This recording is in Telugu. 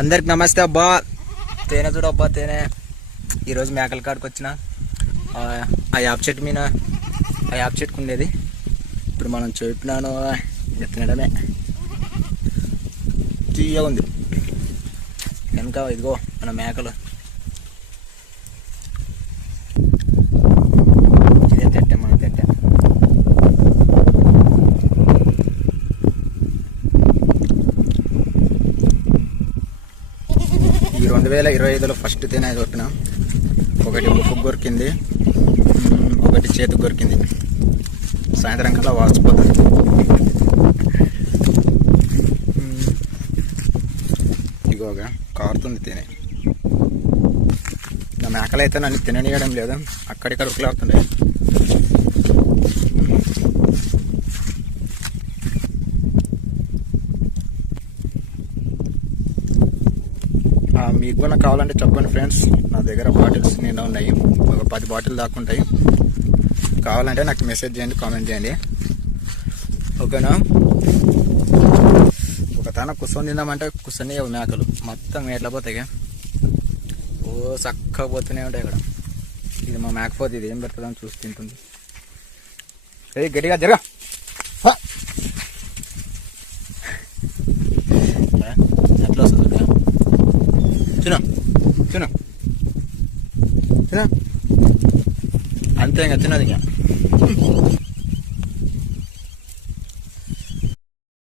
అందరికి నమస్తే అబ్బా. తేనె చూడు అబ్బా తేనె. ఈరోజు మేకల కాడికి వచ్చిన ఆ, యాప్ చెట్టు మీద ఆ యాప్ చెట్టుకు ఉండేది. ఇప్పుడు మనం చెప్పినాను ఎత్తినడమే. తీయగా ఉంది. వెనక ఇదిగో మన మేకలు ఇదే తెట్ట మన తెట్ట ఈ రెండు వేల ఇరవై ఐదులో ఫస్ట్ తేనె కొట్టిన ఒకటి ముక్కు కొరికింది ఒకటి చేతికి కొరికింది సాయంత్రం కల్లా వాచిపోతుంది ఉమ్, ఇగోగా కారుతుంది తేనె. నా మేకలు అయితే నన్ను తిననీయడం లేదు అక్కడిక్కడ ఉరుకులాడుతుండే మీకు కూడా కావాలంటే చెప్పండి ఫ్రెండ్స్. నా దగ్గర బాటిల్స్ నిన్న ఉన్నాయి. ఒక పది బాటిల్ దాకా ఉంటాయి. కావాలంటే నాకు మెసేజ్ చేయండి కామెంట్ చేయండి. ఓకేనా? ఒక తన కూర్చొని తిందామంటే కూర్చొని మేకలు. మొత్తం ఎట్లా పోతాయి ఓ చక్కగా పోతూనే ఉంటాయి ఇక్కడ. ఇది మా మేకపోతే ఇది ఏం పెడుతుందని చూసి తింటుంది. ఏ గట్టిగా జరగా హ! ఏ, ఎట్లా వస్తుంది చూడు. తిను. తిను. తిను. అంతే ఇంకా తినదు ఇంకా.